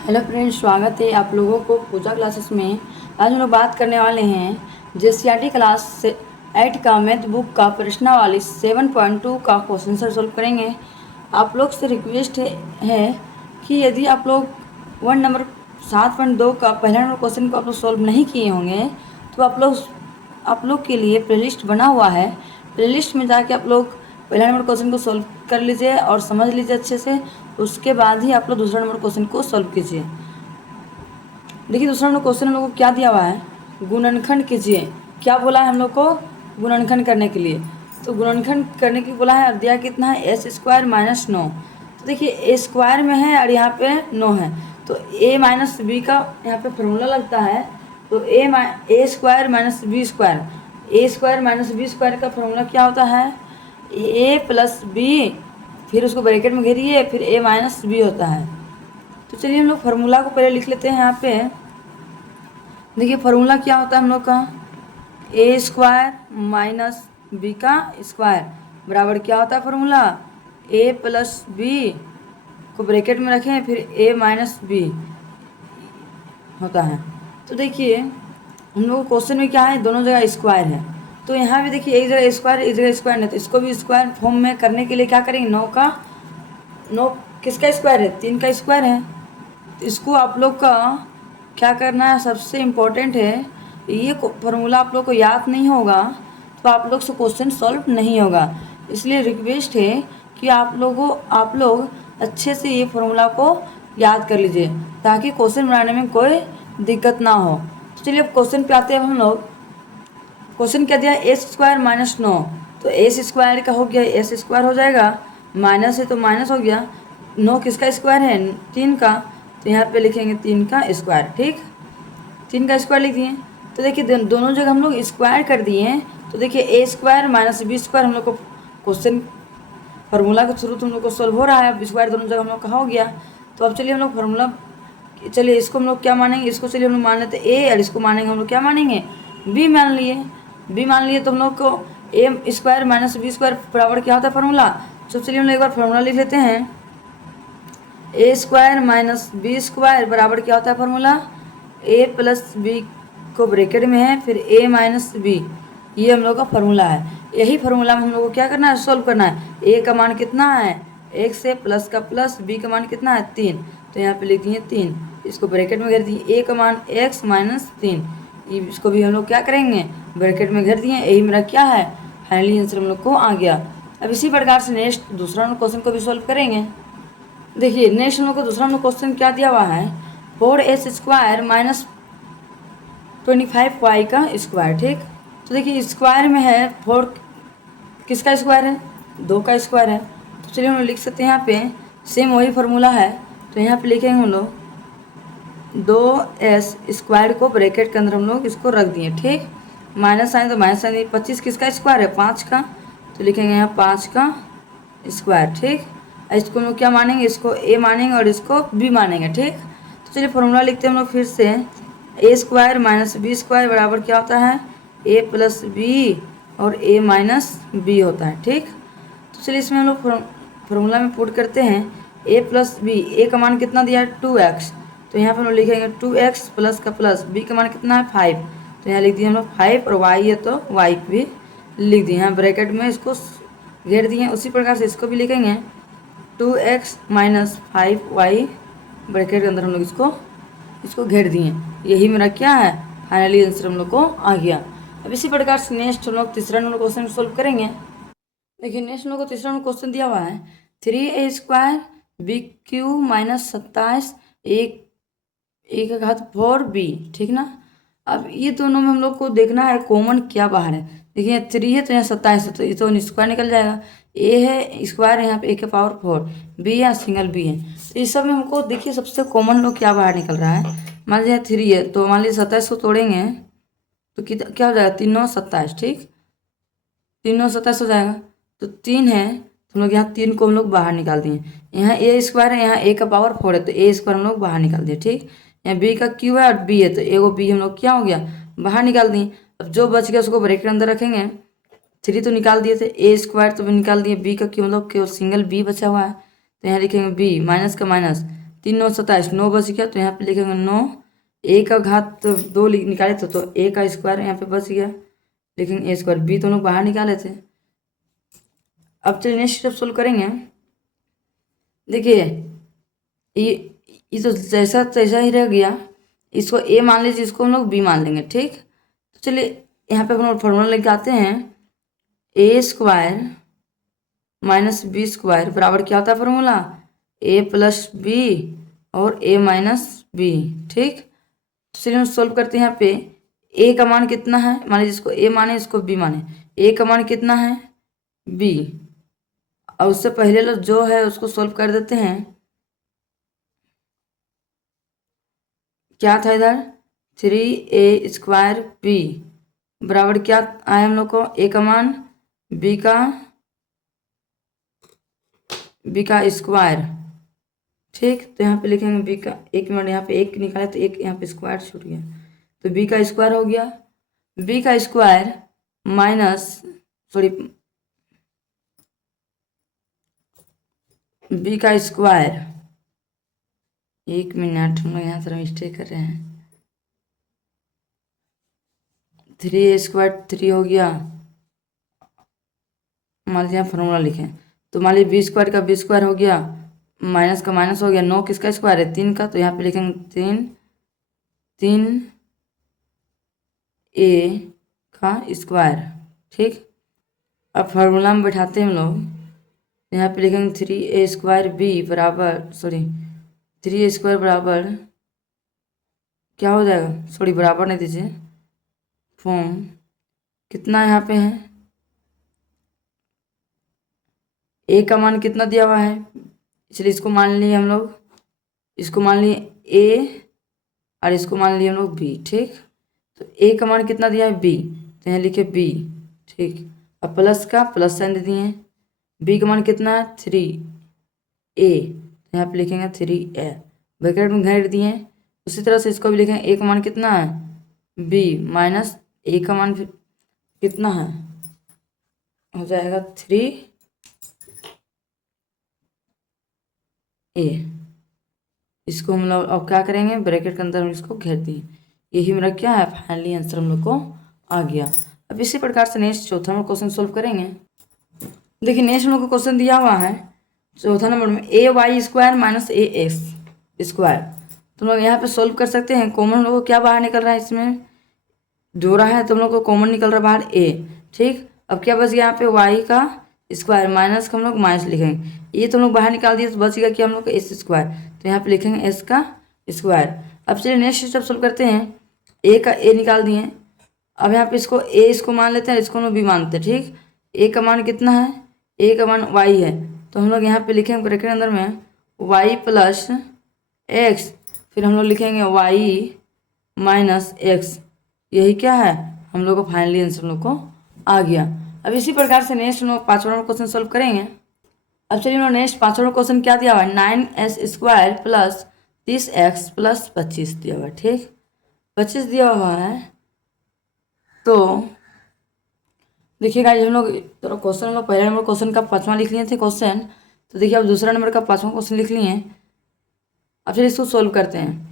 Hello friends, स्वागत है आप लोगों को पूजा क्लासेस में। आज हम लोग बात करने वाले हैं जेसीईआरटी क्लास से 8 का मैथ बुक का प्रश्नावली 7.2 का क्वेश्चन आंसर सोल्व करेंगे। आप लोग से रिक्वेस्ट है कि यदि आप लोग वन नंबर 7.2 का पहला नंबर क्वेश्चन को आप लोग सोल्व नहीं किए होंगे तो आप लोग के लिए प्लेलिस्ट बना हुआ है। प्लेलिस्ट में जाके आप लोग पहला नंबर क्वेश्चन को सोल्व कर लीजिए और समझ लीजिए अच्छे से। उसके बाद ही आप लोग दूसरा नंबर क्वेश्चन को सोल्व कीजिए। देखिए दूसरा नंबर क्वेश्चन हम लोग को क्या दिया हुआ है, गुणनखंड कीजिए। क्या बोला है हम लोग को गुणनखंड करने के लिए? तो गुणनखंड करने के लिए बोला है और दिया कितना है, एस स्क्वायर माइनस 9। तो देखिए ए स्क्वायर में है और यहाँ पे 9 है, तो ए माइनस बी का यहाँ पे फॉर्मूला लगता है। तो ए स्क्वायर माइनस बी स्क्वायर, ए स्क्वायर माइनस बी स्क्वायर का फॉर्मूला क्या होता है, ए प्लस बी, फिर उसको ब्रैकेट में घेरिए, फिर ए माइनस बी होता है। तो चलिए हम लोग फार्मूला को पहले लिख लेते हैं। यहाँ पे देखिए फार्मूला क्या होता है हम लोग का, ए स्क्वायर माइनस बी का स्क्वायर बराबर क्या होता है फार्मूला, ए प्लस बी को ब्रैकेट में रखें, फिर ए माइनस बी होता है। तो देखिए हम लोग क्वेश्चन में क्या है, दोनों जगह स्क्वायर है। तो यहाँ भी देखिए एक जगह स्क्वायर एक जगह स्क्वायर नहीं, तो इसको भी स्क्वायर फॉर्म में करने के लिए क्या करेंगे, 9 किसका स्क्वायर है, 3 का स्क्वायर है। तो इसको आप लोग का क्या करना है, सबसे इम्पोर्टेंट है, ये फार्मूला आप लोग को याद नहीं होगा तो आप लोग से क्वेश्चन सॉल्व नहीं होगा। इसलिए रिक्वेस्ट है कि आप लोग अच्छे से ये फार्मूला को याद कर लीजिए ताकि क्वेश्चन बनाने में कोई दिक्कत ना हो। तो चलिए अब क्वेश्चन पे आते हैं हम लोग। क्वेश्चन क्या दिया, एस स्क्वायर माइनस 9। तो एस स्क्वायर का हो गया, एस स्क्वायर हो जाएगा, माइनस है तो माइनस हो गया। 9 किसका स्क्वायर है, 3 का, तो यहाँ पे लिखेंगे 3 का स्क्वायर। ठीक, 3 का स्क्वायर लिख दिए। तो देखिए दोनों जगह हम लोग स्क्वायर कर दिए हैं। तो देखिए ए स्क्वायर माइनस बी स्क्वायर हम लोग को क्वेश्चन फार्मूला के थ्रू तो हम लोग को सोल्व हो रहा है। स्क्वायर दोनों जगह हम लोग का हो गया। तो अब चलिए हम लोग फार्मूला, चलिए इसको हम लोग क्या मानेंगे, इसको चलिए हम लोग मान लेते ए, और इसको मानेंगे हम लोग क्या मानेंगे, बी मान लिए। बी मान लिए तो हम लोग को ए स्क्वायर माइनस बी स्क्वायर बराबर क्या होता है फार्मूला। तो चलिए हम लोग एक बार फार्मूला लिख लेते हैं, ए स्क्वायर माइनस बी स्क्वायर बराबर क्या होता है फार्मूला, ए प्लस बी को ब्रैकेट में है, फिर ए माइनस बी, ये हम लोग का फार्मूला है। यही फार्मूला में हम लोग को क्या करना है, सोल्व करना है। ए का मान कितना है, एक से प्लस का प्लस, बी का मान कितना है 3, तो यहाँ पे लिख दिए 3, इसको ब्रैकेट में घेर दिए, ए का मान x माइनस 3, इसको भी हम लोग क्या करेंगे, ब्रैकेट में घेर दिए। यही मेरा क्या है, फाइनली आंसर हम लोग को आ गया। अब इसी प्रकार से नेक्स्ट दूसरा क्वेश्चन को भी सोल्व करेंगे। देखिए नेक्स्ट हम लोग को दूसरा क्वेश्चन क्या दिया हुआ है, 4s स्क्वायर माइनस 25y का स्क्वायर। ठीक, तो देखिए स्क्वायर में है 4, किसका स्क्वायर है, 2 का स्क्वायर है। तो चलिए हम लोग लिख सकते हैं यहाँ पे सेम वही फार्मूला है। तो यहाँ पे लिखेंगे हम लोग 2s स्क्वायर को ब्रैकेट के अंदर हम लोग इसको रख दिए। ठीक, माइनस साइन तो माइनस साइन, 25 किसका स्क्वायर है, 5 का, तो लिखेंगे यहाँ 5 का स्क्वायर। ठीक, इसको हम लोग क्या मानेंगे, इसको ए मानेंगे और इसको बी मानेंगे। ठीक, तो चलिए फॉर्मूला लिखते हैं हम लोग फिर से, ए स्क्वायर माइनस बी स्क्वायर बराबर क्या होता है, ए प्लस बी और ए माइनस बी होता है। ठीक, तो चलिए इसमें हम लोग फार्मूला में पुट करते हैं, ए प्लस बी, ए का मान कितना दिया है 2x, तो यहाँ पर हम लोग लिखेंगे 2x प्लस का प्लस, बी का मान कितना है 5, तो यहाँ लिख दिए हम लोग 5, और y है तो y भी लिख दिए, यहाँ ब्रैकेट में इसको घेर दिए। उसी प्रकार से इसको भी लिखेंगे 2x माइनस 5y, ब्रैकेट के अंदर हम लोग इसको घेर दिए। यही मेरा क्या है, फाइनली आंसर हम लोग को आ गया। अब इसी प्रकार से नेक्स्ट हम लोग तीसरा नंबर क्वेश्चन सोल्व करेंगे। देखिए नेक्स्ट हम लोग को तीसरा नंबर क्वेश्चन दिया हुआ है, 3a square B Q minus 27 एक का घात 4b। ठीक ना, अब ये दोनों में हम लोग को देखना है कॉमन क्या बाहर है। देखिए 3 है तो यहाँ 27 है, तो ये तो स्क्वायर निकल जाएगा। ए है स्क्वायर है, यहाँ पे ए के पावर 4, बी है सिंगल बी है, तो इस सब में हमको देखिए सबसे कॉमन लोग क्या बाहर निकल रहा है। मान लीजिए 3 है, तो मान लीजिए 27 को तोड़ेंगे तो क्या हो जाएगा, 3 9 27। ठीक, 3 9 27 हो जाएगा। तो 3 है तो हम लोग यहाँ 3 को हम लोग बाहर निकाल दिए। यहाँ ए स्क्वायर है, यहाँ ए का पावर 4 है, तो ए स्क्वायर हम लोग बाहर निकाल दिए। ठीक, यहाँ बी का क्यू है और बी है, तो एगो बी हम लोग क्या हो गया, बाहर निकाल दिए। अब जो बच गया उसको ब्रैकेट के अंदर रखेंगे। 3 तो निकाल दिए थे, ए स्क्वायर तो भी निकाल दिए, बी का क्यू मतलब केवल सिंगल बी बचा हुआ है, तो यहाँ लिखेंगे बी माइनस का माइनस 3 9 27, 9 बच गया, तो यहाँ पे लिखेंगे 9, ए का घात 2 निकाले थे तो ए का स्क्वायर यहाँ पे बच गया, लिखेंगे ए स्क्वायर। बी तो हम लोग बाहर निकाले थे। अब चलिए नेक्स्ट स्टेप सोल्व करेंगे। देखिए ये तो जैसा तैसा ही रह गया, इसको ए मान लीजिए, इसको हम लोग बी मान लेंगे, ठीक। तो चलिए यहाँ पे हम लोग फॉर्मूला लेके आते हैं, ए स्क्वायर माइनस बी स्क्वायर बराबर क्या होता है फॉर्मूला, ए प्लस बी और ए माइनस बी, ठीक। तो चलिए हम सोल्व करते हैं। यहाँ पे ए का मान कितना है, मान लीजिए इसको ए माने, इसको बी माने। ए का मान कितना है, बी, और उससे पहले लोग जो है उसको सोल्व कर देते हैं। क्या था इधर, 3a² बी बराबर क्या आया हम लोग को, ए का मान बी का स्क्वायर, ठीक। तो यहाँ पे लिखेंगे बी का, एक मिनट, यहाँ पे एक निकाले तो एक यहाँ पे स्क्वायर छूट गया, तो बी का स्क्वायर हो गया, बी का स्क्वायर माइनस, सॉरी, बी का स्क्वायर, एक मिनट, हम लोग यहाँ थोड़ा मिस्टेक कर रहे हैं, 3a² 3 हो गया, मान लीजिए फॉर्मूला लिखें तो मान लीजिए b² का b² हो गया, माइनस का माइनस हो गया, 9 किसका स्क्वायर है, 3 का, तो यहाँ पे लिखेंगे 3 a का स्क्वायर, ठीक। अब फार्मूला में बैठाते हैं हम लोग, यहाँ पे लिखेंगे 3a² b बराबर, सॉरी 3a² बराबर क्या हो जाएगा, सॉरी बराबर नहीं दीजिए, फॉर्म कितना यहाँ पे है, ए का मान कितना दिया हुआ है, इसलिए इसको मान लिए हम लोग, इसको मान लिए ए और इसको मान लिए हम लोग बी, ठीक। तो ए का मान कितना दिया है, बी, तो यहाँ लिखे बी, ठीक। अब प्लस का प्लस साइन दे दिए, बी का मान कितना है 3a, तो यहाँ पे लिखेंगे 3a, ब्रैकेट में घेर दिए। उसी तरह से इसको भी लिखेंगे, ए का मान कितना है बी माइनस ए का मान कितना है, हो जाएगा 3a, इसको हम लोग अब क्या करेंगे, ब्रैकेट के अंदर हम इसको घेर दिए। यही मेरा क्या है, फाइनली आंसर हम लोग को आ गया। अब इसी प्रकार से नेक्स्ट चौथा नंबर क्वेश्चन सोल्व करेंगे। देखिए नेक्स्ट हम लोग को क्वेश्चन दिया हुआ है चौथा नंबर में, ay² माइनस ax²। तो हम लोग यहाँ पे सोल्व कर सकते हैं। कॉमन हम लोग को क्या बाहर निकल रहा है, इसमें जोड़ा है तो हम लोग को कॉमन निकल रहा है बाहर a, ठीक। अब क्या बच गया यहाँ पे y का स्क्वायर, माइनस का हम लोग माइनस लिखेंगे, ये तो हम लोग बाहर निकाल दिए, तो बच गया कि हम लोग का s², तो यहाँ पे लिखेंगे s का स्क्वायर। अब चलिए नेक्स्ट स्टेप सोल्व करते हैं। a का a निकाल दिए, अब यहाँ पे इसको a इसको मान लेते हैं, इसको हम लोग b मानते हैं, ठीक। a का मान कितना है, a का मान y है, तो हम लोग यहाँ पे लिखेंगे ब्रैकेट के अंदर में y प्लस x, फिर हम लोग लिखेंगे y माइनस x, यही क्या है हम लोग को फाइनली आंसर हम लोग को आ गया। अब इसी प्रकार से नेक्स्ट हम लोग पाँचवा नंबर क्वेश्चन सोल्व करेंगे। अब चलिए हम लोग नेक्स्ट पाँचवा नंबर क्वेश्चन क्या दिया हुआ है, 9s² प्लस 30x प्लस 25 दिया हुआ है, ठीक। 25 दिया हुआ है, तो देखिएगा हम लोग तो क्वेश्चन हम लोग पहले नंबर क्वेश्चन का पाँचवा लिख लिए थे क्वेश्चन, तो देखिए अब दूसरा नंबर का पाँचवा क्वेश्चन लिख लिए। अब फिर इसको सोल्व करते हैं।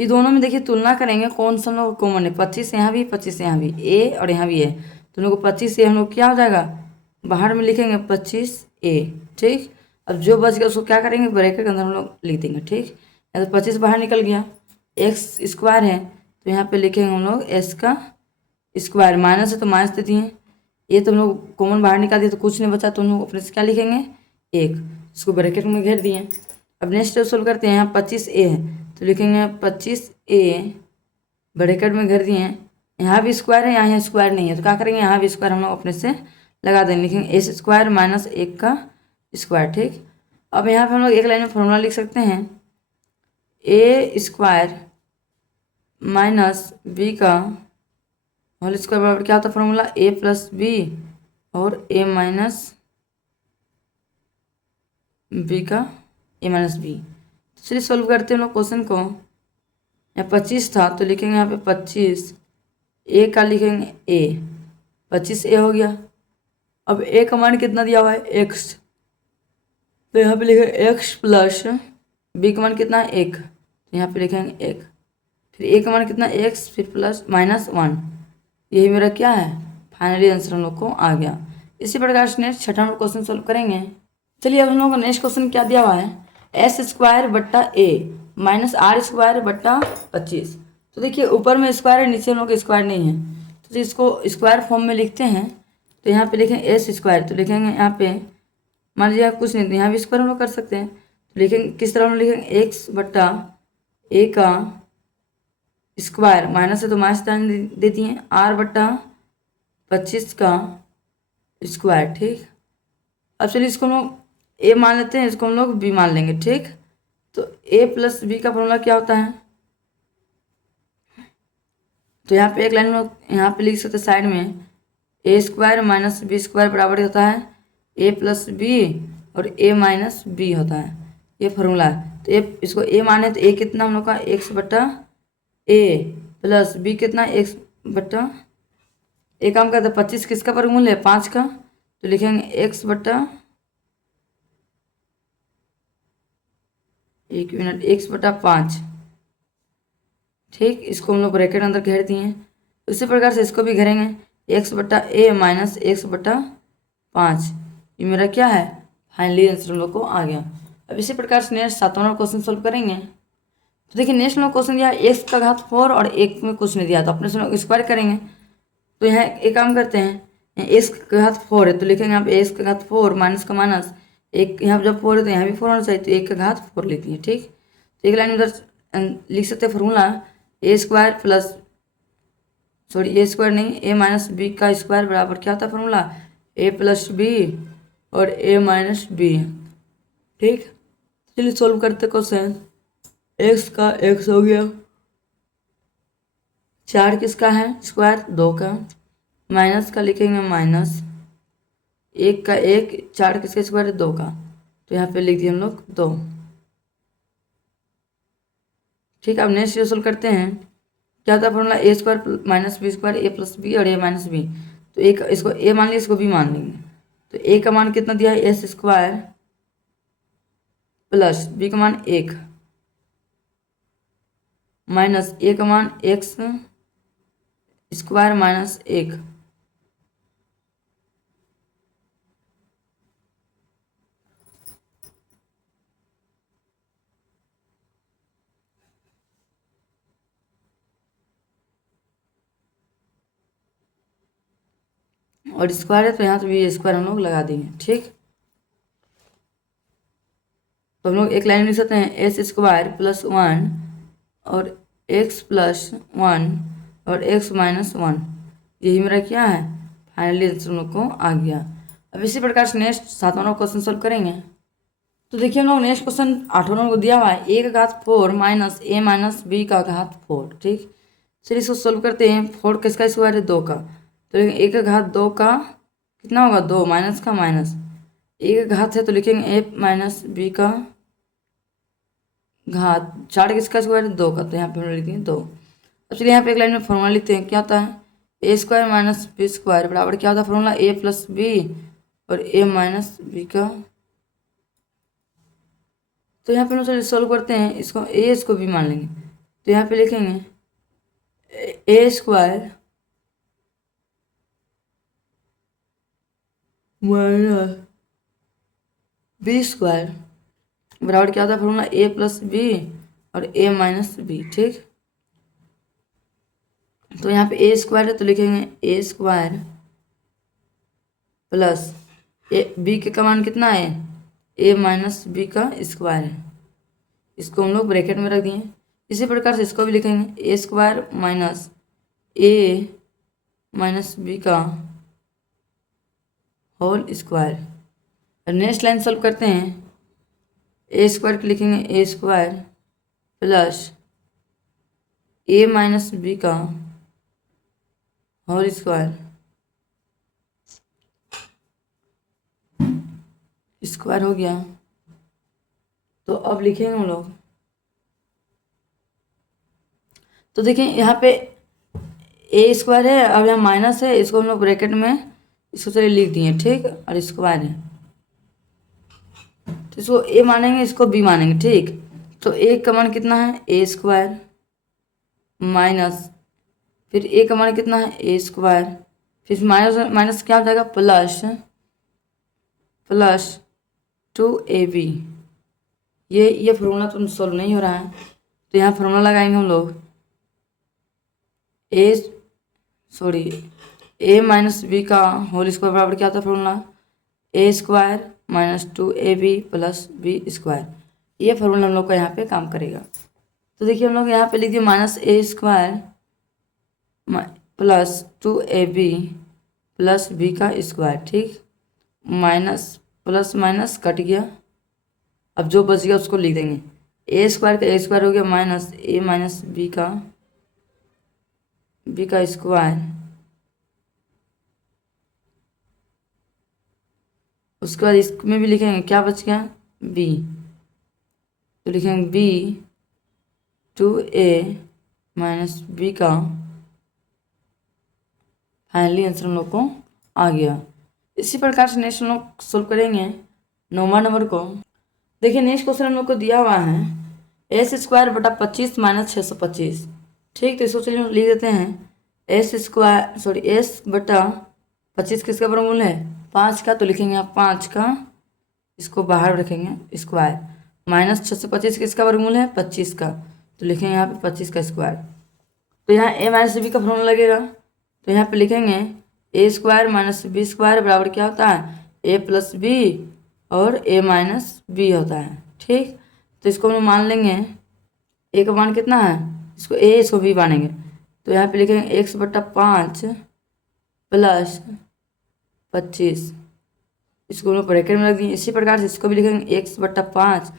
ये दोनों में देखिए तुलना करेंगे कौन सा हम लोग कॉमन है, 25 यहाँ भी 25 यहाँ भी, ए और यहाँ भी है, तो हम लोग को 25 ए हम लोग क्या हो जाएगा, बाहर में लिखेंगे 25a, ठीक। अब जो बच गया उसको क्या करेंगे, ब्रैकेट के अंदर हम लोग लिख देंगे, ठीक। या तो 25 बाहर निकल गया, x² है तो यहाँ पे लिखेंगे हम लोग s का स्क्वायर, माइनस है तो माइनस दे दिए, ये तो हम लोग कॉमन बाहर निकाल दिए तो कुछ नहीं बचा, तो हम लोग अपने से क्या लिखेंगे 1, इसको ब्रैकेट में घेर दिए। अब नेक्स्ट स्टेप सोल्व करते हैं। यहाँ 25a है तो लिखेंगे 25a, ब्रैकेट में घेर दिए, यहाँ भी स्क्वायर है, यहाँ स्क्वायर नहीं है, तो क्या करेंगे यहाँ भी स्क्वायर हम लोग अपने से लगा देंगे, लिखेंगे s² माइनस 1 का स्क्वायर, ठीक। अब यहाँ पे हम लोग एक लाइन में फॉर्मूला लिख सकते हैं, a² माइनस b का होल स्क्वायर बराबर क्या होता है फॉर्मूला, a प्लस b और a माइनस b का a माइनस b। तो चलिए सोल्व करते हैं हम लोग क्वेश्चन को। यहाँ 25 था तो लिखेंगे यहाँ पे 25, a का लिखेंगे a, 25a हो गया। अब a का मान कितना दिया हुआ है x, तो यहाँ पे लिखेंगे x प्लस बी का मान कितना है 1, तो यहाँ पे लिखेंगे 1। फिर ए का मान कितना x, फिर प्लस -1। यही मेरा क्या है, फाइनली आंसर हम लोग को आ गया। इसी प्रकार से नेक्स्ट छठा नंबर क्वेश्चन सोल्व करेंगे। चलिए अब हम लोग का नेक्स्ट क्वेश्चन क्या दिया हुआ है, s² बट्टा a माइनस r² बट्टा 25। तो देखिए ऊपर में स्क्वायर है, नीचे हम लोग स्क्वायर नहीं है, तो इसको स्क्वायर फॉर्म में लिखते हैं। तो यहाँ पे लिखेंगे s², तो लिखेंगे यहाँ पे मान लीजिए कुछ नहीं, यहाँ भी स्क्वायर हम लोग कर सकते हैं। तो लिखेंगे किस तरह हम लिखेंगे, x बट्टा a का स्क्वायर, माइनस है तो माइनस साइन दे दिए, r बट्टा 25 का स्क्वायर। ठीक, अब चलिए इसको हम लोग a मान लेते हैं, इसको हम लोग b मान लेंगे। ठीक, तो a प्लस b का फॉर्मूला क्या होता है, तो यहाँ पे एक लाइन में यहाँ पे लिख सकते हैं साइड में, a² माइनस b² बराबर होता है a प्लस b और a माइनस b होता है, ये फॉर्मूला है। तो इसको a माने तो a कितना हम लोग का x बट्टा a प्लस b कितना x बट्टा a काम करता है 25, किसका वर्गमूल है 5 का, तो लिखेंगे x बट्टा 5। ठीक, इसको हम लोग ब्रैकेट अंदर घेर दिए हैं। उसी प्रकार से इसको भी घेरेंगे, x बट्टा a माइनस x बट्टा 5। ये मेरा क्या है, फाइनली आंसर हम लोग को आ गया। अब इसी प्रकार से नेक्स्ट 7वां नंबर क्वेश्चन सोल्व करेंगे। तो देखिए नेक्स्ट नंबर क्वेश्चन दिया x का घात 4 और 1 में कुछ नहीं दिया, तो अपने से स्क्वायर करेंगे। तो यहाँ एक काम करते हैं, x का घात 4 है तो लिखेंगे यहाँ पे x का घात 4 माइनस का माइनस, एक यहाँ पर जब 4 है तो यहाँ भी 4 होना चाहिए, तो 1 का घात 4 लिखती है। ठीक, तो एक लाइन उधर लिख सकते हैं फॉर्मूला a² प्लस a² नहीं, a माइनस b का स्क्वायर बराबर क्या होता है फॉर्मूला, a प्लस b और a माइनस b। ठीक, चलिए सोल्व करते क्वेश्चन। x का x हो गया, 4 किसका है स्क्वायर 2 का, माइनस का लिखेंगे माइनस 1 का 1, 4 किसका स्क्वायर है 2 का, तो यहाँ पे लिख दिए हम लोग 2। ठीक, अब नेक्स्ट सोल्व करते हैं। क्या होता है formula a² minus b² a plus b और a माइनस b। तो एक इसको a मान लिया, इसको b मान लेंगे। तो a का मान कितना दिया है s² प्लस b का मान 1 माइनस a का मान x² माइनस 1। और स्क्वायर है तो यहाँ से भी स्क्वायर हम लोग लगा देंगे। ठीक, तो हम लोग एक लाइन लिख सकते हैं s² प्लस 1 और x प्लस 1 और x माइनस 1। यही मेरा क्या है, फाइनली आंसर हम लोग को आ गया। अब इसी प्रकार से नेक्स्ट 7वां नंबर क्वेश्चन सोल्व करेंगे। तो देखिए हम लोग नेक्स्ट क्वेश्चन 8वां नंबर को दिया हुआ है a का घात 4 माइनस a माइनस b का घात 4। ठीक, चलिए इसको सोल्व करते हैं। 4 किसका स्क्वायर है 2 का, तो a का घात 2 का कितना होगा 2 माइनस का माइनस, a का घात है तो लिखेंगे a माइनस b का घात, 4 किसका स्क्वायर है 2 का, तो यहाँ पे हम लिखेंगे 2। अब चलिए यहाँ पे एक लाइन में फॉर्मूला लिखते हैं, क्या होता है a² माइनस b² बराबर क्या होता है फॉर्मूला a प्लस b और a माइनस b का। तो यहाँ पे हम चलिए सोल्व करते हैं, इसको a इसको b मान लेंगे। तो यहाँ पे लिखेंगे a² माइनस b² बराबर क्या होता है फॉर्मूला a प्लस b और a माइनस b। ठीक, तो यहाँ पे a² है तो लिखेंगे a² प्लस b के का मान कितना है a माइनस b का स्क्वायर है, इसको हम लोग ब्रैकेट में रख दिए। इसी प्रकार से इसको भी लिखेंगे a² minus a minus b का whole square. Next line solve करते हैं, a² के लिखेंगे a² plus a minus b का होल स्क्वायर हो गया। तो अब लिखेंगे हम लोग, तो देखिए यहाँ पे a² है, अब यहाँ माइनस है, इसको हम लोग ब्रैकेट में इसको चलिए लिख दिए। ठीक, और स्क्वायर है तो इसको a मानेंगे, इसको b मानेंगे। ठीक, तो ए का मान कितना है ए स्क्वायर माइनस, फिर ए का मान कितना है ए स्क्वायर, फिर माइनस माइनस क्या हो जाएगा प्लस 2ab। ये फॉर्मूला तो सॉल्व नहीं हो रहा है, तो यहाँ फॉर्मूला लगाएंगे हम लोग ए माइनस बी का होल स्क्वायर बराबर क्या होता है formula A square minus 2ab plus B square. ये फॉर्मूला हम लोग का यहाँ पे काम करेगा। तो देखिए हम लोग यहाँ पे लिख दिए minus A square plus 2ab plus B का स्क्वायर, ठीक, माइनस प्लस माइनस कट गया, अब जो बच गया उसको लिख देंगे ए स्क्वायर का ए स्क्वायर हो गया माइनस ए माइनस बी का स्क्वायर, उसके बाद इसमें भी लिखेंगे क्या बच गया बी, तो लिखेंगे बी 2a माइनस बी का फाइनली आंसर हम लोग को आ गया। इसी प्रकार से नेक्स्ट हम लोग सोल्व करेंगे 9वां नंबर को। देखिए नेक्स्ट क्वेश्चन हम लोग को दिया हुआ है एस स्क्वायर बटा 25 माइनस 625, ठीक, तो इसको चलिए लिख देते हैं एस बटा 25 किसका वर्गमूल है 5 का, तो लिखेंगे आप 5 का, इसको बाहर रखेंगे स्क्वायर, माइनस 625 किसका वर्गमूल है 25 का, तो लिखेंगे यहाँ पे 25 का स्क्वायर। तो यहाँ ए माइनस बी का फॉर्मूला लगेगा, तो यहाँ पे लिखेंगे ए स्क्वायर माइनस बी स्क्वायर बराबर क्या होता है ए प्लस बी और ए माइनस बी होता है, ठीक। तो इसको हम मान लेंगे ए का मान कितना है, इसको बी मानेंगे, तो यहाँ पे लिखेंगे एक्स बटा 5 प्लस 25, इसको हम लोग ब्रैकेट में रख दिए। इसी प्रकार से इसको भी लिखेंगे एक्स बटा 5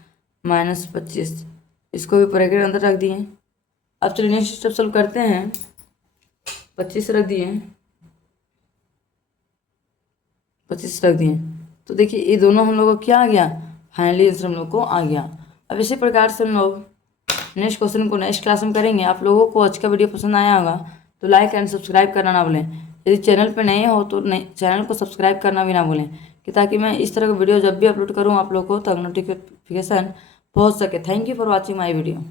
माइनस 25, इसको भी ब्रैकेट अंदर रख दिए। अब चलिए नेक्स्ट स्टेप सॉल्व करते हैं, 25 रख दिए, 25 रख दिए, तो देखिए ये दोनों हम लोग को क्या आ गया फाइनली आंसर हम लोग को आ गया। अब इसी प्रकार से हम लोग नेक्स्ट क्वेश्चन को नेक्स्ट क्लास में करेंगे। आप लोगों को आज का वीडियो पसंद आया होगा तो लाइक एंड सब्सक्राइब करना ना भूलें। यदि चैनल पर नए हो तो चैनल को सब्सक्राइब करना भी ना भूलें, कि ताकि मैं इस तरह का वीडियो जब भी अपलोड करूँ आप लोगों को तक नोटिफिकेशन पहुँच सके। Thank you for watching my video.